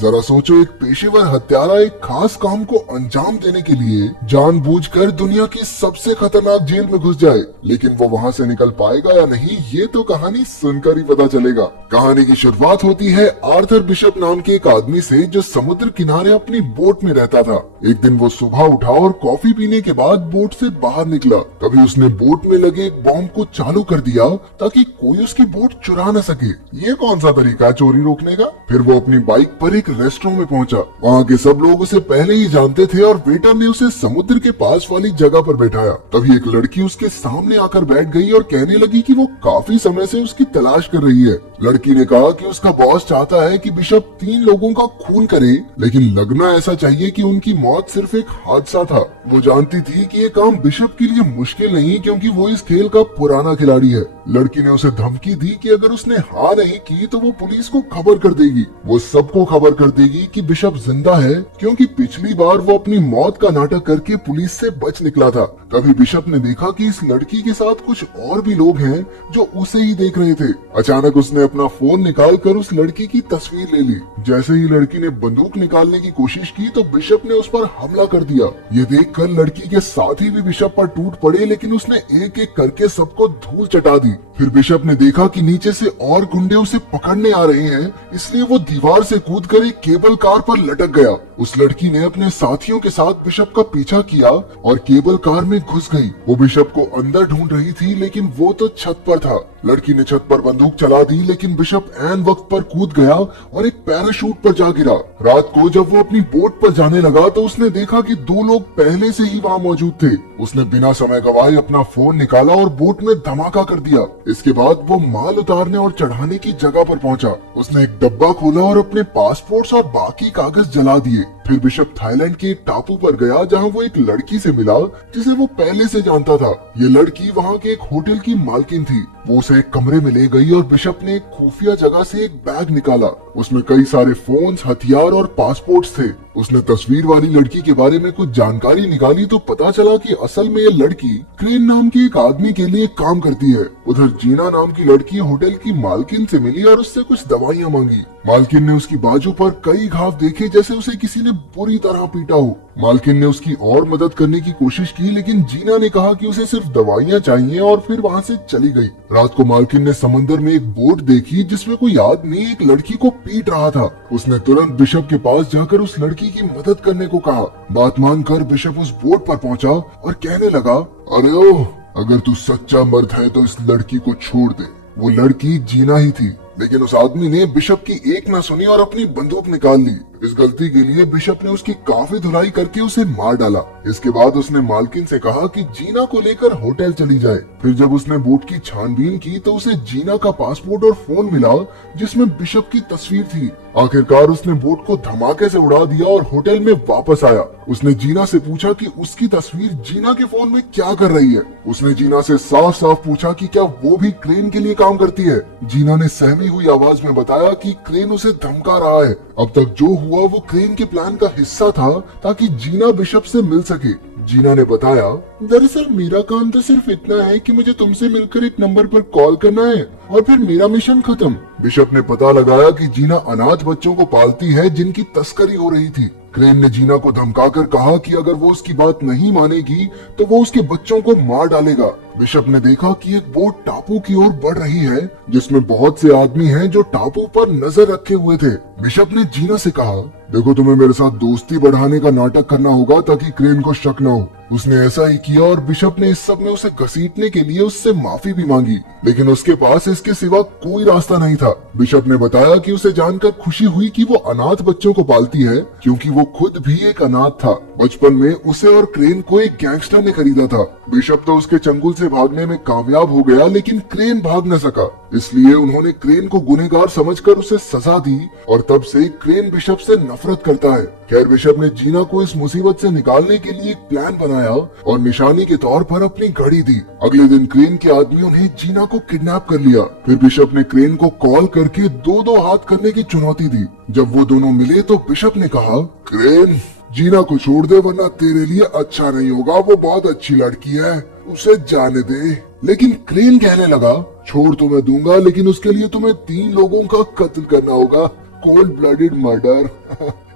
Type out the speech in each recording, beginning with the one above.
जरा सोचो, एक पेशेवर हत्यारा एक खास काम को अंजाम देने के लिए जानबूझकर दुनिया की सबसे खतरनाक जेल में घुस जाए, लेकिन वो वहाँ से निकल पाएगा या नहीं, ये तो कहानी सुनकर ही पता चलेगा। कहानी की शुरुआत होती है आर्थर बिशप नाम के एक आदमी से जो समुद्र किनारे अपनी बोट में रहता था। एक दिन वो सुबह उठा और कॉफी पीने के बाद बोट से बाहर निकला। तभी उसने बोट में लगे एक बॉम्ब को चालू कर दिया ताकि कोई उसकी बोट चुरा न सके। ये कौन सा तरीका है चोरी रोकने का? फिर वो अपनी बाइक पर एक रेस्टोरेंट में पहुंचा। वहाँ के सब लोग उसे पहले ही जानते थे और वेटर ने उसे समुद्र के पास वाली जगह पर बैठाया। तभी एक लड़की उसके सामने आकर बैठ गई और कहने लगी कि वो काफी समय से उसकी तलाश कर रही है। लड़की ने कहा कि उसका बॉस चाहता है कि बिशप 3 लोगों का खून करे, लेकिन लगना ऐसा चाहिए कि उनकी मौत सिर्फ एक हादसा था। वो जानती थी कि ये काम बिशप के लिए मुश्किल नहीं, क्योंकि वो इस खेल का पुराना खिलाड़ी है। लड़की ने उसे धमकी दी कि अगर उसने हाँ नहीं की तो वो पुलिस को खबर कर देगी। वो सबको खबर कर देगी कि बिशप जिंदा है, क्योंकि पिछली बार वो अपनी मौत का नाटक करके पुलिस से बच निकला था। तभी बिशप ने देखा कि इस लड़की के साथ कुछ और भी लोग हैं जो उसे ही देख रहे थे। अचानक उसने अपना फोन निकाल कर उस लड़की की तस्वीर ले ली। जैसे ही लड़की ने बंदूक निकालने की कोशिश की तो बिशप ने उस पर हमला कर दिया। ये देखकर लड़की के साथी भी बिशप पर टूट पड़े, लेकिन उसने एक एक करके सबको धूल चटा दी। फिर बिशप ने देखा कि नीचे से और गुंडे उसे पकड़ने आ रहे हैं, इसलिए वो दीवार से कूदकर एक केबल कार पर लटक गया। उस लड़की ने अपने साथियों के साथ बिशप का पीछा किया और केबल कार में घुस गई। वो बिशप को अंदर ढूंढ रही थी, लेकिन वो तो छत पर था। लड़की ने छत पर बंदूक चला दी, लेकिन बिशप ऐन वक्त पर कूद गया और एक पैराशूट पर जा गिरा। रात को जब वो अपनी बोट पर जाने लगा तो उसने देखा कि 2 लोग पहले से ही वहाँ मौजूद थे। उसने बिना समय गवाए अपना फोन निकाला और बोट में धमाका कर दिया। इसके बाद वो माल उतारने और चढ़ाने की जगह पर पहुंचा। उसने एक डब्बा खोला और अपने पासपोर्ट और बाकी कागज जला दिए। फिर बिशप थाईलैंड के एक टापू पर गया, जहाँ वो एक लड़की से मिला जिसे वो पहले से जानता था। ये लड़की वहाँ के एक होटल की मालकिन थी। वो उसे एक कमरे में ले गई और बिशप ने एक खुफिया जगह से एक बैग निकाला। उसमें कई सारे फोन्स, हथियार और पासपोर्ट्स थे। उसने तस्वीर वाली लड़की के बारे में कुछ जानकारी निकाली तो पता चला कि असल में ये लड़की क्रेन नाम के एक आदमी के लिए काम करती है। उधर जीना नाम की लड़की होटल की मालकिन से मिली और उससे कुछ दवाइयाँ मांगी। मालकिन ने उसकी बाजू पर कई घाव देखे, जैसे उसे किसी ने बुरी तरह पीटा हो। मालकिन ने उसकी और मदद करने की कोशिश की, लेकिन जीना ने कहा कि उसे सिर्फ दवाइयाँ चाहिए और फिर वहाँ से चली गई। रात को मालकिन ने समंदर में एक बोट देखी जिसमें कोई आदमी एक लड़की को पीट रहा था। उसने तुरंत बिशप के पास जाकर उस लड़की की मदद करने को कहा। बात मानकर बिशप उस बोट पर पहुंचा और कहने लगा, अरे ओह, अगर तू सच्चा मर्द है तो इस लड़की को छोड़ दे। वो लड़की जीना ही थी, लेकिन उस आदमी ने बिशप की एक ना सुनी और अपनी बंदूक निकाल ली। इस गलती के लिए बिशप ने उसकी काफी धुलाई करके उसे मार डाला। इसके बाद उसने मालकिन से कहा कि जीना को लेकर होटल चली जाए। फिर जब उसने बोट की छानबीन की तो उसे जीना का पासपोर्ट और फोन मिला जिसमें बिशप की तस्वीर थी। आखिरकार उसने बोट को धमाके से उड़ा दिया और होटल में वापस आया। उसने जीना से पूछा कि उसकी तस्वीर जीना के फोन में क्या कर रही है। उसने जीना से साफ साफ पूछा कि क्या वो भी क्रेन के लिए काम करती है। जीना ने सहमी हुई आवाज में बताया कि क्रेन उसे धमका रहा है। अब तक जो हुआ वो क्रेन के प्लान का हिस्सा था ताकि जीना बिशप से मिल सके। जीना ने बताया, दरअसल मेरा काम तो सिर्फ इतना है कि मुझे तुमसे मिलकर एक नंबर पर कॉल करना है और फिर मेरा मिशन खत्म। बिशप ने पता लगाया कि जीना अनाथ बच्चों को पालती है जिनकी तस्करी हो रही थी। क्रेन ने जीना को धमकाकर कहा कि अगर वो उसकी बात नहीं मानेगी तो वो उसके बच्चों को मार डालेगा। बिशप ने देखा कि एक बोट टापू की ओर बढ़ रही है जिसमें बहुत से आदमी हैं जो टापू पर नजर रखे हुए थे। बिशप ने जीना से कहा, देखो तुम्हें मेरे साथ दोस्ती बढ़ाने का नाटक करना होगा ताकि क्रेन को शक न हो। उसने ऐसा ही किया और बिशप ने इस सब में उसे घसीटने के लिए उससे माफी भी मांगी, लेकिन उसके पास इसके सिवा कोई रास्ता नहीं था। बिशप ने बताया कि उसे जानकर खुशी हुई कि वो अनाथ बच्चों को पालती है, क्योंकि वो खुद भी एक अनाथ था। बचपन में उसे और क्रेन को एक गैंगस्टर ने खरीदा था। बिशप तो उसके चंगुल से भागने में कामयाब हो गया, लेकिन क्रेन भाग न सका। इसलिए उन्होंने क्रेन को गुनहगार समझकर उसे सजा दी और तब से क्रेन बिशप से नफरत करता है। खैर, बिशप ने जीना को इस मुसीबत से निकालने के लिए एक प्लान बनाया और निशानी के तौर पर अपनी घड़ी दी। अगले दिन क्रेन के आदमियों ने जीना को किडनैप कर लिया। फिर बिशप ने क्रेन को कॉल करके 2-2 हाथ करने की चुनौती दी। जब वो दोनों मिले तो बिशप ने कहा, क्रेन, जीना को छोड़ दे वरना तेरे लिए अच्छा नहीं होगा। वो बहुत अच्छी लड़की है, उसे जाने दे। लेकिन क्रेन कहने लगा, छोड़ तो मैं दूंगा, लेकिन उसके लिए तुम्हें 3 लोगों का कत्ल करना होगा। Cold blooded murder.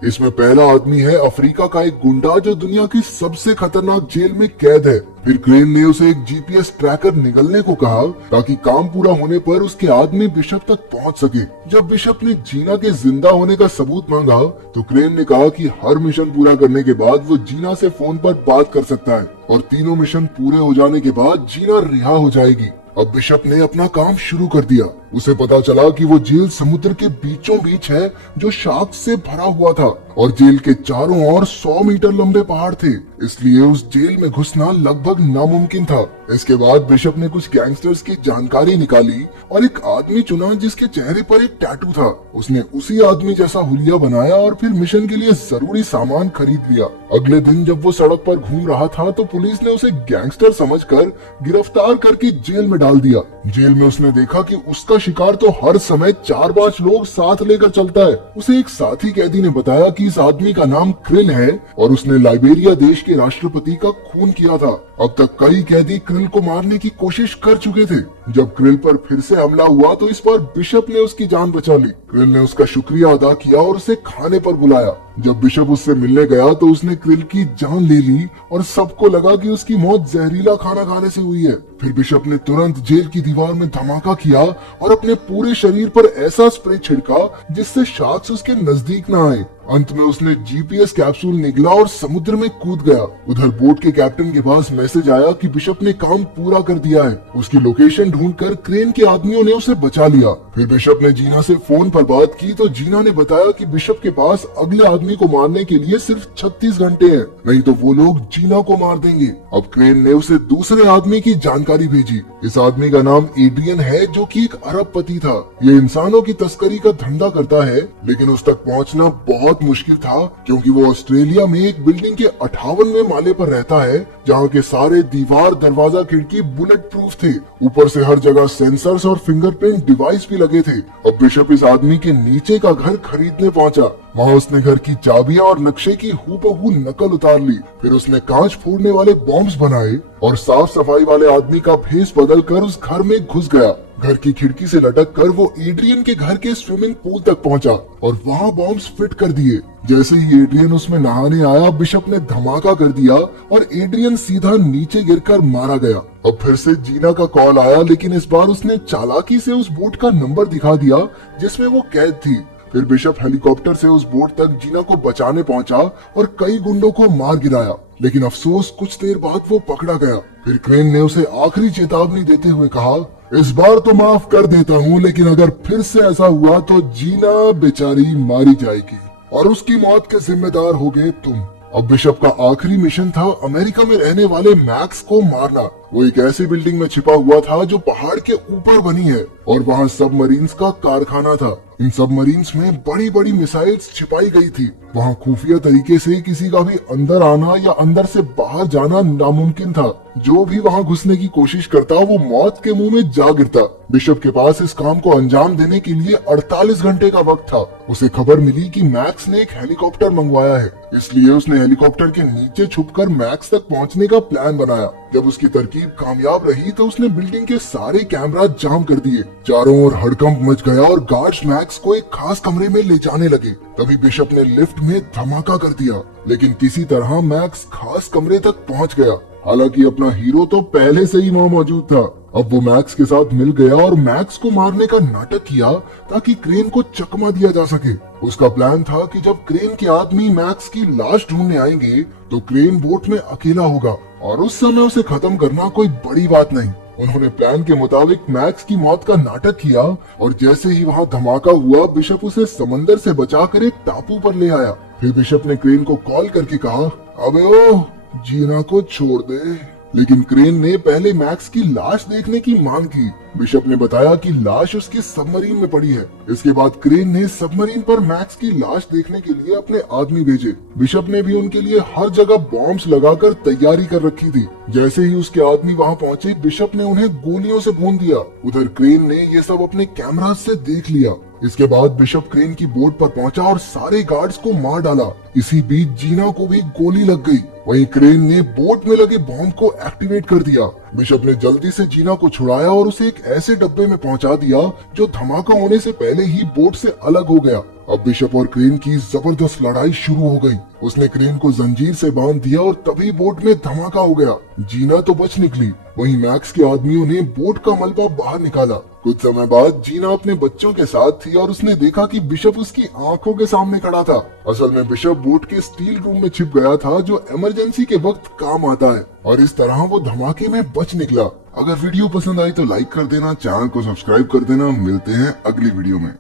इसमें पहला आदमी है अफ्रीका का एक गुंडा जो दुनिया की सबसे खतरनाक जेल में कैद है। फिर क्रेन ने उसे एक जीपीएस ट्रैकर निगलने को कहा ताकि काम पूरा होने पर उसके आदमी बिशप तक पहुंच सके। जब बिशप ने जीना के जिंदा होने का सबूत मांगा तो क्रेन ने कहा कि हर मिशन पूरा करने के बाद वो जीना से फोन पर बात कर सकता है और तीनों मिशन पूरे हो जाने के बाद जीना रिहा हो जाएगी। अब बिशप ने अपना काम शुरू कर दिया। उसे पता चला कि वो जेल समुद्र के बीचों बीच है जो शार्क से भरा हुआ था और जेल के चारों ओर 100 मीटर लंबे पहाड़ थे, इसलिए उस जेल में घुसना लगभग नामुमकिन था। इसके बाद बिशप ने कुछ गैंगस्टर्स की जानकारी निकाली और एक आदमी चुना जिसके चेहरे पर एक टैटू था। उसने उसी आदमी जैसा हुलिया बनाया और फिर मिशन के लिए जरूरी सामान खरीद लिया। अगले दिन जब वो सड़क पर घूम रहा था तो पुलिस ने उसे गैंगस्टर समझकर गिरफ्तार करके जेल में डाल दिया। जेल में उसने देखा कि उसका शिकार तो हर समय 4-5 लोग साथ लेकर चलता है। उसे एक साथी कैदी ने बताया कि इस आदमी का नाम क्रिल है और उसने लाइबेरिया देश के राष्ट्रपति का खून किया था। अब तक कई कैदी क्रिल को मारने की कोशिश कर चुके थे। जब क्रिल पर फिर से हमला हुआ तो इस बार बिशप ने उसकी जान बचा ली। क्रिल ने उसका शुक्रिया अदा किया और उसे खाने पर बुलाया। जब बिशप उससे मिलने गया तो उसने क्रिल की जान ले ली और सबको लगा कि उसकी मौत जहरीला खाना खाने से हुई है। फिर बिशप ने तुरंत जेल की दीवार में धमाका किया और अपने पूरे शरीर पर ऐसा स्प्रे छिड़का जिससे शार्क्स उसके नजदीक न आए। अंत में उसने जीपीएस कैप्सूल निगला और समुद्र में कूद गया। उधर बोट के कैप्टन के पास मैसेज आया कि बिशप ने काम पूरा कर दिया है। उसकी लोकेशन ढूंढकर क्रेन के आदमियों ने उसे बचा लिया। फिर बिशप ने जीना से फोन पर बात की तो जीना ने बताया कि बिशप के पास अगले आदमी को मारने के लिए सिर्फ 36 घंटे हैं, नहीं तो वो लोग जीना को मार देंगे। अब क्रेन ने उसे दूसरे आदमी की जानकारी भेजी। इस आदमी का नाम एड्रियन है जो कि एक अरबपति था। ये इंसानों की तस्करी का धंधा करता है, लेकिन उस तक पहुंचना बहुत मुश्किल था क्योंकि वो ऑस्ट्रेलिया में एक बिल्डिंग के 58वें माले पर रहता है जहाँ के सारे दीवार, दरवाजा, खिड़की बुलेट प्रूफ थे। ऊपर से हर जगह सेंसर्स और फिंगरप्रिंट डिवाइस भी लगे थे। अब बिशप इस आदमी के नीचे का घर खरीदने पहुंचा। वहाँ उसने घर की चाबियां और नक्शे की हूबहू नकल उतार ली। फिर उसने कांच फोड़ने वाले बॉम्ब्स बनाए और साफ सफाई वाले आदमी का भेष बदल कर उस घर में घुस गया। घर की खिड़की से लटक कर वो एड्रियन के घर के स्विमिंग पूल तक पहुंचा और वहाँ बॉम्ब्स फिट कर दिए। जैसे ही एड्रियन उसमें नहाने आया, बिशप ने धमाका कर दिया और एड्रियन सीधा नीचे गिरकर मारा गया। अब फिर से जीना का कॉल आया, लेकिन इस बार उसने चालाकी से उस बोट का नंबर दिखा दिया जिसमें वो कैद थी। फिर बिशप हेलीकॉप्टर से उस बोट तक जीना को बचाने पहुंचा और कई गुंडों को मार गिराया, लेकिन अफसोस कुछ देर बाद वो पकड़ा गया। फिर क्रेन ने उसे आखिरी चेतावनी देते हुए कहा, इस बार तो माफ कर देता हूँ, लेकिन अगर फिर से ऐसा हुआ तो जीना बेचारी मारी जाएगी और उसकी मौत के जिम्मेदार होगे तुम। अब बिशप का आखिरी मिशन था अमेरिका में रहने वाले मैक्स को मारना। वो एक ऐसी बिल्डिंग में छिपा हुआ था जो पहाड़ के ऊपर बनी है और वहाँ सबमरीन्स का कारखाना था। इन सबमरीन्स में बड़ी बड़ी मिसाइल्स छिपाई गई थी। वहाँ खुफिया तरीके से किसी का भी अंदर आना या अंदर से बाहर जाना नामुमकिन था। जो भी वहाँ घुसने की कोशिश करता वो मौत के मुंह में जा गिरता। बिशप के पास इस काम को अंजाम देने के लिए 48 घंटे का वक्त था। उसे खबर मिली कि मैक्स ने एक हेलीकॉप्टर मंगवाया है, इसलिए उसने हेलीकॉप्टर के नीचे छुपकर मैक्स तक पहुंचने का प्लान बनाया। जब उसकी तरकीब कामयाब रही तो उसने बिल्डिंग के सारे कैमरा जाम कर दिए। चारों ओर हड़कंप मच गया और गार्ड्स मैक्स को एक खास कमरे में ले जाने लगे। तभी बिशप ने लिफ्ट में धमाका कर दिया, लेकिन किसी तरह मैक्स खास कमरे तक पहुंच गया। हालांकि अपना हीरो तो पहले से ही वहाँ मौजूद था। अब वो मैक्स के साथ मिल गया और मैक्स को मारने का नाटक किया ताकि क्रेन को चकमा दिया जा सके। उसका प्लान था कि जब क्रेन के आदमी मैक्स की लाश ढूंढने आएंगे तो क्रेन बोट में अकेला होगा और उस समय उसे खत्म करना कोई बड़ी बात नहीं। उन्होंने प्लान के मुताबिक मैक्स की मौत का नाटक किया और जैसे ही वहाँ धमाका हुआ, बिशप उसे समंदर से बचाकर एक टापू पर ले आया। फिर बिशप ने क्रेन को कॉल करके कहा, अबे ओ जीना को छोड़ दे। लेकिन क्रेन ने पहले मैक्स की लाश देखने की मांग की। बिशप ने बताया कि लाश उसके सबमरीन में पड़ी है। इसके बाद क्रेन ने सबमरीन पर मैक्स की लाश देखने के लिए अपने आदमी भेजे। बिशप ने भी उनके लिए हर जगह बॉम्ब्स लगाकर तैयारी कर रखी थी। जैसे ही उसके आदमी वहां पहुंचे, बिशप ने उन्हें गोलियों से भून दिया। उधर क्रेन ने ये सब अपने कैमरा से देख लिया। इसके बाद बिशप क्रेन की बोट पर पहुंचा और सारे गार्ड्स को मार डाला। इसी बीच जीना को भी गोली लग गई। वहीं क्रेन ने बोट में लगे बॉम्ब को एक्टिवेट कर दिया। बिशप ने जल्दी से जीना को छुड़ाया और उसे एक ऐसे डब्बे में पहुंचा दिया जो धमाका होने से पहले ही बोट से अलग हो गया। अब बिशप और क्रेन की जबरदस्त लड़ाई शुरू हो गई। उसने क्रेन को जंजीर से बांध दिया और तभी बोट में धमाका हो गया। जीना तो बच निकली, वहीं मैक्स के आदमियों ने बोट का मलबा बाहर निकाला। कुछ समय बाद जीना अपने बच्चों के साथ थी और उसने देखा कि बिशप उसकी आंखों के सामने खड़ा था। असल में बिशप बोट के स्टील रूम में छिप गया था जो इमरजेंसी के वक्त काम आता है, और इस तरह वो धमाके में बच निकला। अगर वीडियो पसंद आई तो लाइक कर देना, चैनल को सब्सक्राइब कर देना। मिलते हैं अगली वीडियो में।